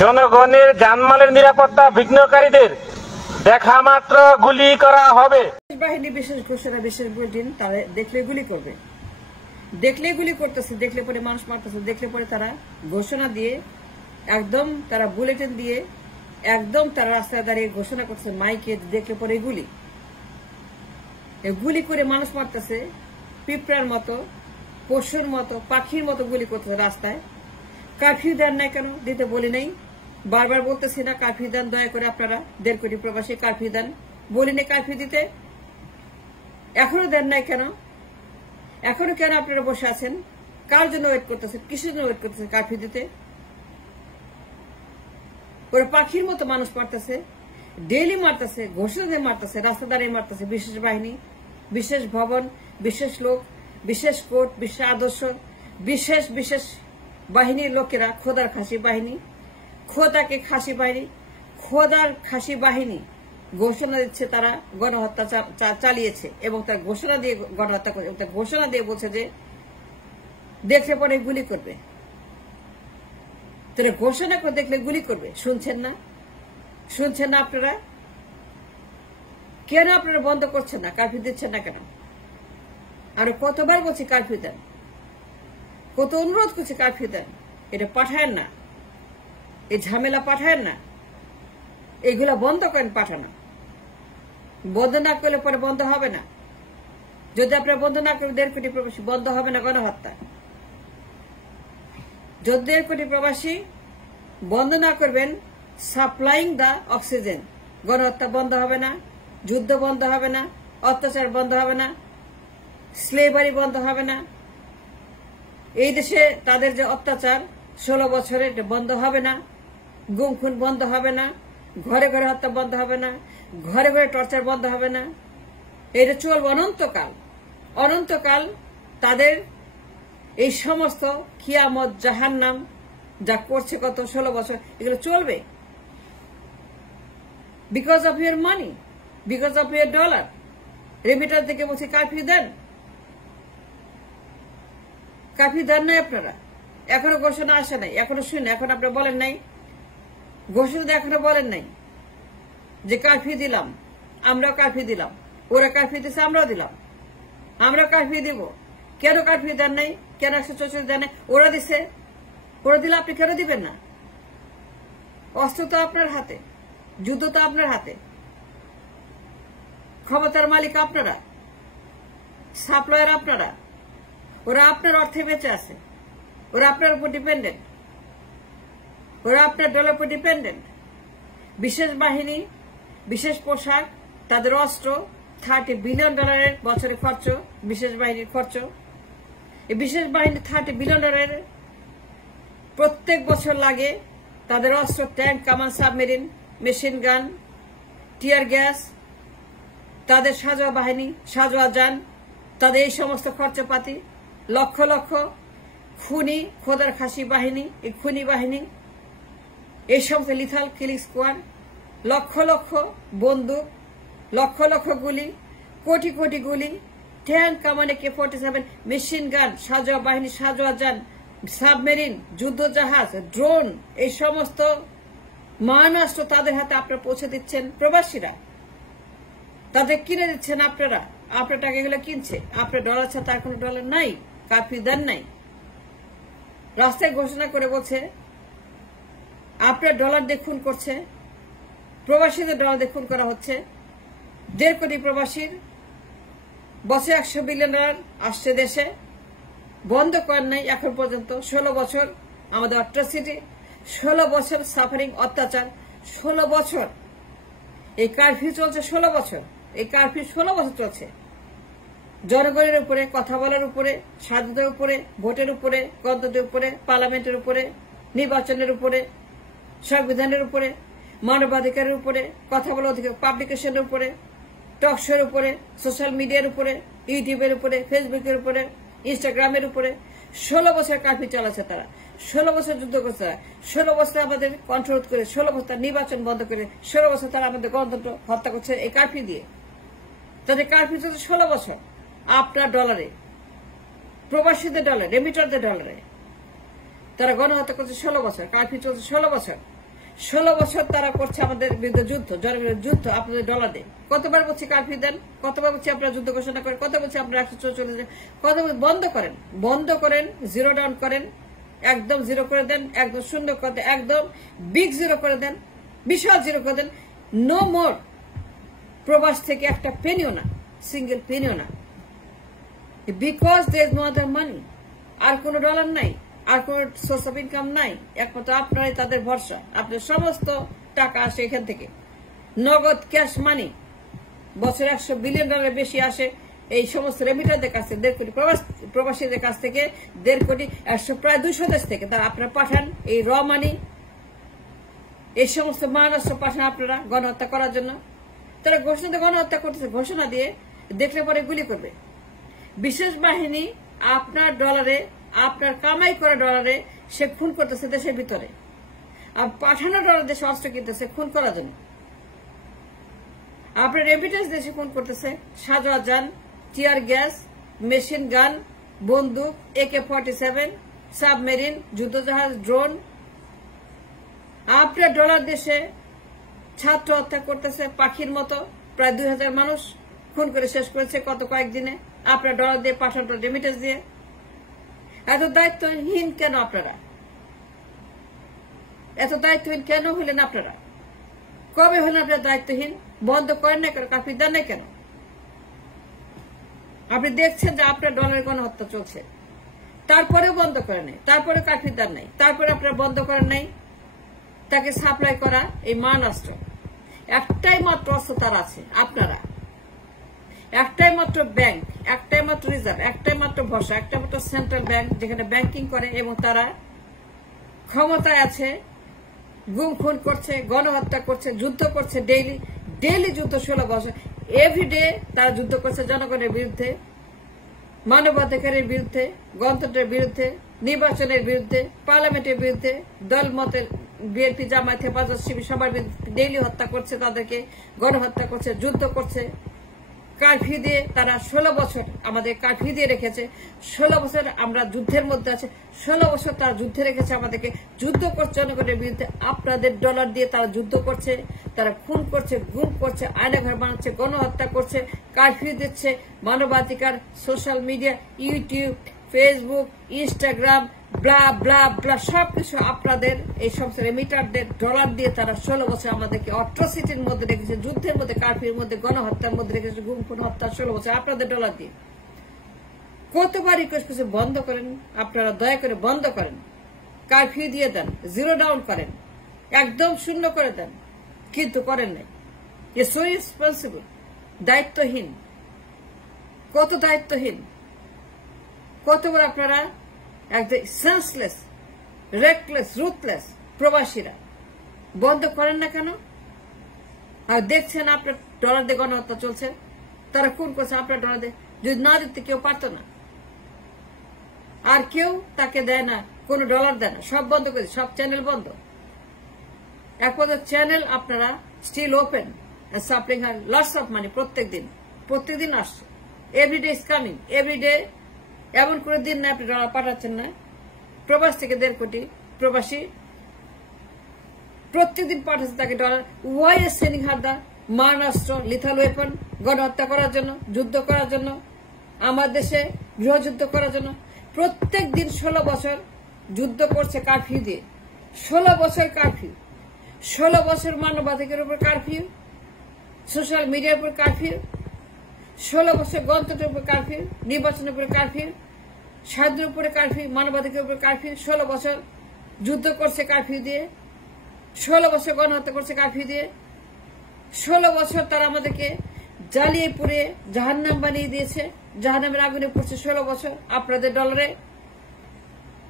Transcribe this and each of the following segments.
জনগণের জানমালের নিরাপত্তা বিঘ্নকারীদের দেখা মাত্র গুলি করা হবে। বাহিনী বিশেষ ঘোষণা, বিশেষ বুলেটিন, তারা দেখলে গুলি করবে, দেখলে গুলি করতেছে, দেখলে পরে মানুষ মারতেছে, দেখলে পরে তারা ঘোষণা দিয়ে একদম তারা বুলেটিন দিয়ে একদম তারা রাস্তায় দাঁড়িয়ে ঘোষণা করছে মাইকে, দেখলে পরে গুলি গুলি করে মানুষ মারতেছে, পিঁপড়ার মতো, পশুর মতো, পাখির মতো গুলি করতেছে রাস্তায়। কারফিউ দেন নাই কেন? দিতে বলি নাই, বারবার বলতেছি না কারফিউ দেন, দয়া করে আপনারা 1.5 কোটি প্রবাসী কারফিউ দেন, বলিনি কারফিউ দিতে, এখনো দেন নাই কেন? এখনো কেন আপনারা বসে আছেন? কার জন্য ওয়েট করতেছেন? কিসের জন্য ওয়েট করতেছেন কারফিউ দিতে? ওরা পাখির মতো মানুষ মারতেছে, ডেইলি মারতেছে, ঘোষণা দিয়ে মারতেছে, রাস্তা দাঁড়িয়ে মারতেছে। বিশেষ বাহিনী, বিশেষ ভবন, বিশেষ লোক, বিশেষ কোর্ট, বিশেষ আদর্শ, বিশেষ বিশেষ বাহিনীর লোকেরা, খোদার খাসি বাহিনী, খোদাকে খাসি বাহিনী, খোদার খাসি বাহিনী ঘোষণা দিচ্ছে তারা গণহত্যা চালিয়েছে এবং তার ঘোষণা দিয়ে গণহত্যা করছে, তার ঘোষণা দিয়ে বলছে যে দেখলে পরে গুলি করবে। তারা ঘোষণা করে দেখলে গুলি করবে। শুনছেন না? শুনছেন না আপনারা? কেন আপনারা বন্ধ করছেন না? কারফিউ দিচ্ছেন না কেন? আরো কতবার বলছি কারফিউ দেন, কত অনুরোধ করছি কারফিউ দেন, এটা পাঠায়েন না, এই ঝামেলা পাঠায়েন না, এইগুলা বন্ধ করেন। পাঠানো বন্ধ না করলে পরে বন্ধ হবে না। যদি আপনারা বন্ধ না করেন 1.5 কোটি প্রবাসী বন্ধ হবে না গণহত্যা। যদি 1.5 কোটি প্রবাসী বন্ধ না করবেন সাপ্লাইং দা অক্সিজেন, গণহত্যা বন্ধ হবে না, যুদ্ধ বন্ধ হবে না, অত্যাচার বন্ধ হবে না, স্লেভারি বন্ধ হবে না, এই দেশে তাদের যে অত্যাচার 16 বছরের বন্ধ হবে না, গুম খুন বন্ধ হবে না, ঘরে ঘরে হত্যা বন্ধ হবে না, ঘরে ঘরে টর্চার বন্ধ হবে না। এটা চলবে অনন্তকাল। অনন্তকাল তাদের এই সমস্ত কিয়ামত, জাহান্নাম যা করছে গত 16 বছর, এগুলো চলবে। Because of your money, because of your dollar. Remitter থেকে বলছি কারফিউ দেন, কারফিউ দেন নাই আপনারা। এখনো ঘোষণা আসে নাই, এখনো শুনে, এখন আপনারা বলেন নাই ঘোষণা, এখনো বলেন নাই যে কারফিউ দিলাম, আমরাও কারফিউ দিলাম, ওরা কারফিউ দিচ্ছে, আমরাও দিলাম, আমরা কারফিউ দিব। কেন কারফিউ দেন নাই? কেন 144 দেন নাই? ওরা দিচ্ছে, ওরা দিলে আপনি কেন দিবেন না? অস্ত্র তো আপনার হাতে, যুদ্ধ তো আপনার হাতে, ক্ষমতার মালিক আপনারা, সাপ্লায়ার আপনারা। ওরা আপনার অর্থে বেঁচে আছে, ওরা আপনার উপর ডিপেন্ডেন্ট, ওরা আপনার ডলার উপর ডিপেন্ডেন্ট। বিশেষ বাহিনী, বিশেষ পোশাক, তাদের অস্ত্র, $30 বিলিয়ন বছরে খরচ, বিশেষ বাহিনীর খরচ। এই বিশেষ বাহিনী $30 বিলিয়ন প্রত্যেক বছর লাগে। তাদের অস্ত্র, ট্যাঙ্ক, কামান, submarine, machine gun, tear gas, তাদের সাজোয়া বাহিনী, সাজোয়া যান, তাদের এই সমস্ত খরচপাতি, লক্ষ লক্ষ খুনি, খোদার খাসি বাহিনী, এই খুনি বাহিনী, এই সমস্ত lethal killing squad, lakh lakh বন্দুক, লক্ষ লক্ষ গুলি, কোটি কোটি গুলি, ট্যাঙ্ক, কামানে K-47, মেশিন গান, সাজোয়া বাহিনী, সাজোয়া যান, সাবমেরিন, যুদ্ধ জাহাজ, ড্রোন, এই সমস্ত মারণাস্ত্র তাদের হাতে আপনারা পৌঁছে দিচ্ছেন প্রবাসীরা, তাদের কিনে দিচ্ছেন আপনারা। আপনার টাকা এগুলো কিনছে, আপনার ডলার ছাড়া তার কোনো ডলার নাই। কারফিউ দেন নাই, রাস্তায় ঘোষণা করে বলছে আপনার ডলার দিয়ে খুন করছে, প্রবাসীদের ডলার দিয়ে খুন করা হচ্ছে। 1.5 কোটি প্রবাসীর বছরে $100 বিলিয়ন আসছে দেশে, বন্ধ করেন নাই এখন পর্যন্ত। 16 বছর আমাদের অট্রসিটি, 16 বছর সাফারিং, অত্যাচার, 16 বছর এই কারফিউ চলছে। 16 বছর এই কারফিউ 16 বছর চলছে। জনগণের উপরে, কথা বলার উপরে, স্বাধীনতার উপরে, ভোটের উপরে, গণতন্ত্রের উপরে, পার্লামেন্টের উপরে, নির্বাচনের উপরে, সংবিধানের উপরে, মানবাধিকারের উপরে, কথা বলার অধিকার, পাবলিকেশনের উপরে, টকশোর উপরে, সোশ্যাল মিডিয়ার উপরে, ইউটিউবের উপরে, ফেসবুকের উপরে, ইনস্টাগ্রামের উপরে 16 বছর কারফিউ চালাচ্ছে তারা। 16 বছর যুদ্ধ করছে তারা, 16 বছর আমাদের কন্ট্রোল করে, 16 বছর নির্বাচন বন্ধ করে, 16 বছর তারা আমাদের গণতন্ত্র হত্যা করছে এই কারফিউ দিয়ে। তাদের কারফিউ চলছে 16 বছর আপনার ডলারে, প্রবাসীদের ডলারে, রেমিটারদের ডলারে। তারা গণহত্যা করছে 16 বছর, কারফিউ চলছে 16 বছর। 16 বছর তারা করছে আমাদের বিরুদ্ধে যুদ্ধ, জনগণের যুদ্ধ আপনাদের ডলার দিয়ে। কতবার বলছি কারফিউ দেন, কতবার বলছি আপনারা যুদ্ধ ঘোষণা করেন, কত বলছি আপনারা 144, কত বন্ধ করেন, জিরো ডাউন করেন, একদম জিরো করে দেন, একদম শূন্য করে দেন, একদম বিগ জিরো করে দেন, বিশাল জিরো করে দেন। নো মোর প্রবাস থেকে একটা পেনিও না, সিঙ্গেল পেনিও না, বিকজ দেয়ার নো আদার মানি। আর কোনো ডলার নাই, আর কোন সোর্স অফ ইনকাম নাই, একমাত্র আপনারাই তাদের ভরসা। আপনার সমস্ত টাকা আসে এখান থেকে, নগদ ক্যাশ মানি। বছরে $100 বিলিয়ন বেশি আসে এই সমস্ত রেমিটারদের কাছ থেকে, 1.5 কোটি প্রবাসীদের কাছ থেকে, 1.5 কোটি, প্রায় 200 দেশ থেকে তারা আপনারা পাঠান এই র মানি, এই সমস্ত মানস্ত্র পাঠান আপনারা গণহত্যা করার জন্য। তারা ঘোষণা গণহত্যা করতেছে, ঘোষণা দিয়ে দেখলে পরে গুলি করবে। বিশেষ বাহিনী আপনার ডলারে, আপনার কামাই করা ডলারে সে খুন করতেছে দেশের ভিতরে, আর পাঠানো ডলার দেশে অস্ত্র কিনতেছে খুন করার জন্য। আপনার রেমিটেন্স দেশে খুন করতেছে, সাজোয়া যান, টিয়ার গ্যাস, মেশিন গান, বন্দুক, AK-47, সাবমেরিন, যুদ্ধজাহাজ, ড্রোন। আপনার ডলার দেশে ছাত্র হত্যা করতেছে পাখির মতো, প্রায় 2000 মানুষ খুন করে শেষ করেছে কত কয়েকদিনে আপনার ডলার দিয়ে, পাঠানো রেমিটেন্স দিয়ে। এত দায়িত্বহীন কেন আপনারা? এত দায়িত্বহীন কেন হলেন আপনারা? কবে হলেন আপনারা দায়িত্বহীন? বন্ধ করেন না কেন? কারফিউ দেন না কেন? আপনি দেখছেন যে আপনার ডলারের গণহত্যা চলছে, তারপরেও বন্ধ করেন নাই, তারপরে কারফিউ দেন নাই, তারপরে আপনারা বন্ধ করেন নাই তাকে সাপ্লাই করা এই মান অস্ত্র। একটাই মাত্র অস্ত্র তার আছে, আপনারা। একটাই মাত্র ব্যাংক, একটাই মাত্র রিজার্ভ, একটাই মাত্র ভরসা, একটা মাত্র সেন্ট্রাল ব্যাংক যেখানে ব্যাংকিং করে, এবং তারা ক্ষমতায় আছে, গুম খুন করছে, গণহত্যা করছে, যুদ্ধ করছে, ডেইলি যুদ্ধ 16 বছর, এভরিডে তারা যুদ্ধ করছে জনগণের বিরুদ্ধে, মানবাধিকারের বিরুদ্ধে, গণতন্ত্রের বিরুদ্ধে, নির্বাচনের বিরুদ্ধে, পার্লামেন্টের বিরুদ্ধে, দলমতের, বিএনপি, জামায়াত, হেফাজত শিবির সবার বিরুদ্ধে ডেইলি হত্যা করছে, তাদেরকে গণহত্যা করছে, যুদ্ধ করছে। কারফিউ দিয়ে তারা 16 বছর আমাদের কারফিউ দিয়ে রেখেছে। 16 বছর আমরা যুদ্ধের মধ্যে আছে, 16 বছর তারা যুদ্ধে রেখেছে আমাদেরকে, যুদ্ধ করছে জনগণের বিরুদ্ধে। আপনাদের ডলার দিয়ে তারা যুদ্ধ করছে, তারা খুন করছে, গুম করছে, আয়নাঘর বানাচ্ছে, গণহত্যা করছে, কারফিউ দিচ্ছে। মানবাধিকার, social media, YouTube, Facebook, Instagram, blah blah blah সবকিছু আপনাদের এই সমস্ত রেমিটারদের ডলার দিয়ে তারা 16 বছর আমাদেরকে অট্রসিটির মধ্যে রেখেছে, যুদ্ধের মধ্যে, কারফিউর মধ্যে, গণহত্যার মধ্যে রেখেছে, গুম খুন হত্যা 16 বছর আপনাদের ডলার দিয়ে। কতবার রিকোয়েস্ট করছে বন্ধ করেন, আপনারা দয়া করে বন্ধ করেন, কারফিউ দিয়ে দেন, জিরো ডাউন করেন, একদম শূন্য করে দেন, কিন্তু করেন নাই। এ সো রেসপন্সিবল, দায়িত্বহীন, কত দায়িত্বহীন, কতবার আপনারা একদম সেন্সলেস, রেকলেস, রুথলেস প্রবাসীরা। বন্ধ করেন না কেন? আর দেখছেন আপনার ডলার দিয়ে গণহত্যা চলছে, তারা খুন করছে আপনার ডলার দিয়ে। যদি না দিতে কেউ পারত না, আর কেউ তাকে দেয় না, কোন ডলার দেয় না, সব বন্ধ করে, সব চ্যানেল বন্ধ। একমাত্র চ্যানেল আপনারা still open, supplying lots of money প্রত্যেকদিন আসছে, এভরিডে ইজ কামিং, এভরিডে। এমন করে দিন না আপনি ডলার পাঠাচ্ছেন না। প্রবাস থেকে 1.5 কোটি প্রবাসী প্রত্যেকদিন পাঠাচ্ছে তাকে dollar. Why is sending her the মারণাস্ত্র, লিথাল ওয়েপন, গণহত্যা করার জন্য, যুদ্ধ করার জন্য, আমার দেশে গৃহযুদ্ধ করার জন্য। প্রত্যেক দিন 16 বছর যুদ্ধ করছে কারফিউ দিয়ে, 16 বছর কারফিউ, 16 বছর মানবাধিকারের উপর কারফিউ, সোশ্যাল মিডিয়ার উপর কারফিউ, 16 বছর গণতন্ত্রের উপর কারফিউ, নির্বাচনের উপরে কারফিউ, স্বাধীনের উপরে কারফিউ, মানবাধিকারের উপরে কারফিউ। 16 বছর যুদ্ধ করছে কারফিউ দিয়ে, 16 বছর গণহত্যা করছে কারফিউ দিয়ে, 16 বছর তারা আমাদেরকে জ্বালিয়ে পুড়িয়ে জাহান্নাম বানিয়ে দিয়েছে, জাহান্নামের আগুনে পড়ছে 16 বছর আপনাদের ডলারে।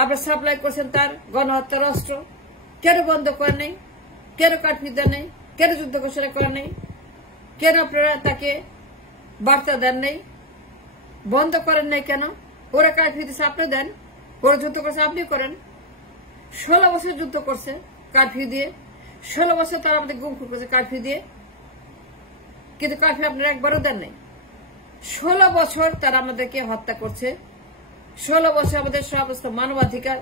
আপনারা সাপ্লাই করছেন তার গণহত্যার অস্ত্র। কেন বন্ধ করেন নাই? কেন কারফিউ দেন নাই? কেন যুদ্ধ ঘোষণা করেন নাই? কেন আপনারা তাকে বার্তা দেন নাই? বন্ধ করেন নাই কেন? ওরা কারফিউ দিচ্ছে, আপনি দেন। ওরা যুদ্ধ করছে, আপনি করেন। 16 বছর যুদ্ধ করছে কারফিউ দিয়ে, 16 বছর তারা আমাদের গুম খুন করছে কারফিউ দিয়ে, কিন্তু কারফিউ আপনারা একবারও দেন নাই। 16 বছর তারা আমাদেরকে হত্যা করছে, 16 বছর আমাদের সমস্ত মানবাধিকার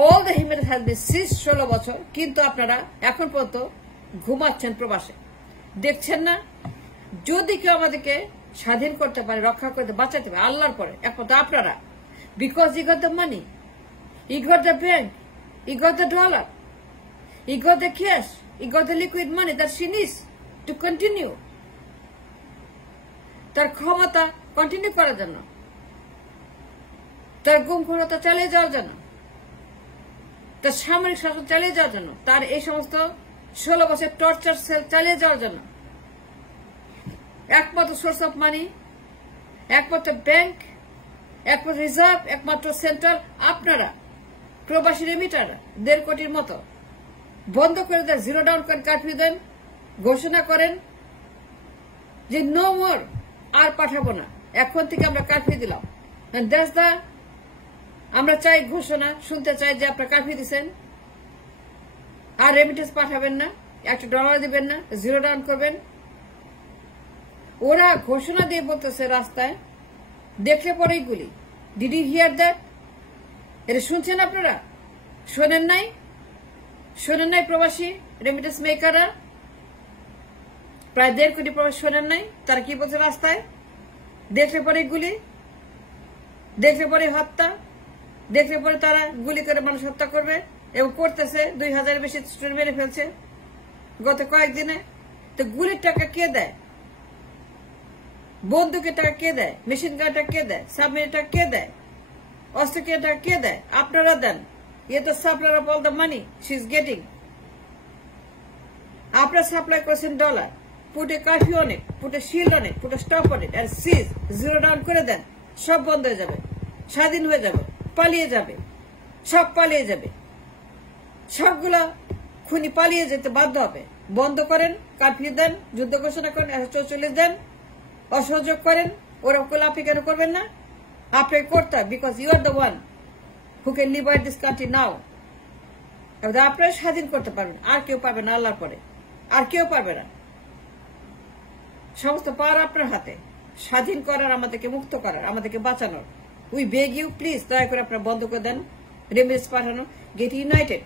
all the humanity has been seized 16 বছর, কিন্তু আপনারা এখন পর্যন্ত ঘুমাচ্ছেন প্রবাসে। দেখছেন না? যদি কেউ আমাদেরকে স্বাধীন করতে পারে, রক্ষা করতে, বাঁচাতে পারে আল্লাহর পরে একমাত্র আপনারা। Because you got the money, you got the bank, you got the dollar, you got the cash, you got the liquid money that she needs to continue, তার ক্ষমতা কন্টিনিউ করার জন্য, তার গুমখুরতা চালিয়ে যাওয়ার জন্য, তার সামরিক শাসন চালিয়ে যাওয়ার জন্য, তার এই সমস্ত 16 বছর টর্চার সেল চালিয়ে যাওয়ার জন্য একমাত্র সোর্স অফ মানি, একমাত্র ব্যাংক, একমাত্র রিজার্ভ, একমাত্র সেন্ট্রাল আপনারা প্রবাসী রেমিটার 1.5 কোটির মতো বন্ধ করে দেন, জিরো ডাউন করেন, কারফিউ দেন, ঘোষণা করেন যে নো মোর, আর পাঠাবো না, এখন থেকে আমরা কারফিউ দিলাম। আমরা চাই ঘোষণা শুনতে চাই যে আপনারা কারফিউ দিচ্ছেন, আর রেমিটেন্স পাঠাবেন না, $1 দিবেন না, জিরো ডাউন করবেন। ওরা ঘোষণা দিয়ে বলতেছে রাস্তায়, দেখলে পরেই গুলি। Did you hear that? এটা শুনছেন আপনারা? শোনেন নাই? শোনেন নাই? প্রবাসী রেমিটেন্স মেকাররা প্রায় 1.5 কোটি প্রবাসী শোনেন নাই? তারা কি বলছে রাস্তায়? দেখলে পরেই গুলি, দেখলে পরে হত্যা, দেখলে পরে তারা গুলি করে মানুষ হত্যা করবে, এবং করতেছে। 2000-এর বেশি স্টুডেন্ট মেরে ফেলছে গত কয়েকদিনে। তো গুলির টাকা কে দেয়? বন্দুকের টাকা কে দেয়? মেশিন গানটা কে দেয়? সাবমেরিনের টাকা কে দেয়? অস্ট্রেলিয়ার টাকা কে দেয়? আপনারা দেন। ইয়ে তো supply of all the money she is getting. আপনারা সাপ্লাই করেছেন dollar, put a curfew on it, put a shield on it, put a stop on it, আর সিজ, জিরো ডাউন করে দেন। সব বন্ধ হয়ে যাবে, স্বাধীন হয়ে যাবে, পালিয়ে যাবে, সব পালিয়ে যাবে, সবগুলা খুনি পালিয়ে যেতে বাধ্য হবে। বন্ধ করেন, কারফিউ দেন, যুদ্ধ ঘোষণা করেন, 144 দেন, অসহযোগ করেন। ওরা আপনি কেন করবেন না? আপনাকে করতে হবে, because you are the one who can liberate this country now. আপনারা স্বাধীন করতে পারবেন, আর কেউ পারবে না আল্লাহর পরে, আর কেউ পারবে না। সমস্ত পাওয়ার আপনার হাতে, স্বাধীন করার, আমাদেরকে মুক্ত করার, আমাদেরকে বাঁচানোর। উই বেগ ইউ প্লিজ, দয়া করে আপনারা বন্ধ করে দেন রেমিটেন্স পাঠানো। Get United.